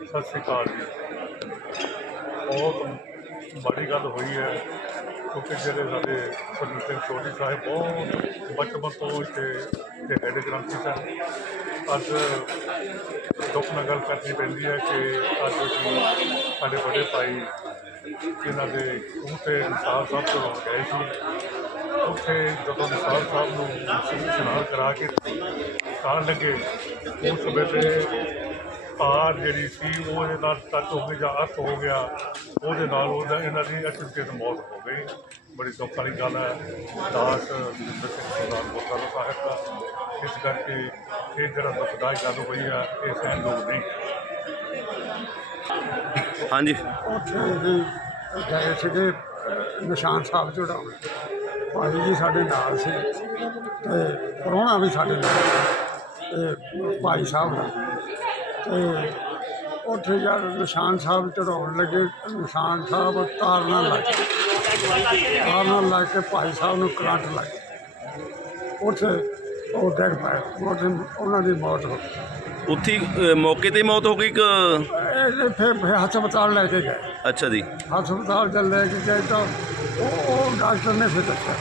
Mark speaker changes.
Speaker 1: ਸਤਿ ਸ਼੍ਰੀ ਅਕਾਲ ਜੀ। ਬਹੁਤ ਬੜੀ ਗੱਲ ਹੋਈ ਹੈ, ਕਿਉਂਕਿ ਜਿਹੜੇ ਸਾਡੇ ਸਰਦਾਰ ਸਿੰਘ ਸੋਢੀ ਸਾਹਿਬ, ਬਹੁਤ ਬਚਪਨ ਤੋਂ ਇੱਥੇ ਦੇ ਹੈਡ ਗ੍ਰੰਥੀ ਸਨ। ਅੱਜ ਦੁੱਖ ਨਾਲ ਗੱਲ ਕਰਨੀ ਪੈਂਦੀ ਹੈ ਕਿ ਅੱਜ ਅਸੀਂ ਸਾਡੇ ਬੜੇ ਭਾਈ ਇਹਨਾਂ ਦੇ ਖੂਹ ਤੇ ਨਿਸਾਰ ਸਾਹਿਬ ਤੋਂ ਗਏ ਸੀ। ਉੱਥੇ ਜਦੋਂ ਨਿਸਾਰ ਸਾਹਿਬ ਨੂੰ ਇਸ਼ਨਾਨ ਕਰਾ ਕੇ ਖਾਣ ਲੱਗੇ, ਉਸ ਵੇਲੇ ਪਾਰ ਜਿਹੜੀ ਸੀ ਉਹ ਇਹਦੇ ਨਾਲ ਟੱਚ ਹੋ ਗਈ ਜਾਂ ਅਰਥ ਹੋ ਗਿਆ ਉਹਦੇ ਨਾਲ ਉਹਦਾ ਇਹਨਾਂ ਦੀ ਅਚਨਚੇਤ ਮੌਤ ਹੋ ਗਈ। ਬੜੀ ਦੁੱਖ ਵਾਲੀ ਗੱਲ ਹੈ। ਦਾਸ ਜਿੰਦਰ ਸਿੰਘ ਸਰਦਾਰ ਗੁਰਦੁਆਰਾ ਸਾਹਿਬ ਦਾ ਇਸ ਕਰਕੇ ਇਹ ਜਿਹੜਾ ਦੁਖਦਾਈ ਗੱਲ ਹੋਈ ਹੈ ਇਹ ਸਹਿਣਯੋਗ ਨਹੀਂ
Speaker 2: ਹਾਂਜੀ।
Speaker 3: ਉੱਥੇ ਗਏ ਸੀਗੇ ਨਿਸ਼ਾਨ ਸਾਹਿਬ ਚੜਾਉਣ ਭਾਈ ਜੀ ਸਾਡੇ ਨਾਲ ਸੀ ਤੇ ਪ੍ਰਾਹੁਣਾ ਵੀ ਸਾਡੇ ਨਾਲ ਤੇ ਭਾਈ ਸਾਹਿਬ ਦਾ ਤੇ ਉੱਥੇ ਜਦ ਨਿਸ਼ਾਨ ਸਾਹਿਬ ਚੜਾਉਣ ਲੱਗੇ। ਨਿਸ਼ਾਨ ਸਾਹਿਬ ਤਾਰਨਾ ਲੱਗ। ਤਾਰਨਾ ਲੱਗ ਕੇ ਭਾਈ ਸਾਹਿਬ ਨੂੰ ਕਰੰਟ ਲੱਗ। ਉੱਥੇ ਉਹ ਡਿੱਗ ਪਏ ਉੱਥੇ ਉਹਨਾਂ ਦੀ ਮੌਤ ਹੋ ਗਈ।
Speaker 2: ਉੱਥੇ ਅ, ਮੌਕੇ ਤੇ ਹੀ ਮੌਤ ਹੋ ਗਈ ਕਿ
Speaker 3: ਇਹ ਫਿਰ ਫਿਰ ਹਸਪਤਾਲ ਲੈ ਕੇ ਗਏ।
Speaker 2: ਅੱਛਾ ਜੀ।
Speaker 3: ਹਸਪਤਾਲ ਚ ਲੈ ਕੇ ਗਏ ਤਾਂ ਉਹ ਉਹ ਡਾਕਟਰ ਨੇ ਫਿਰ ਦੱਸਿਆ।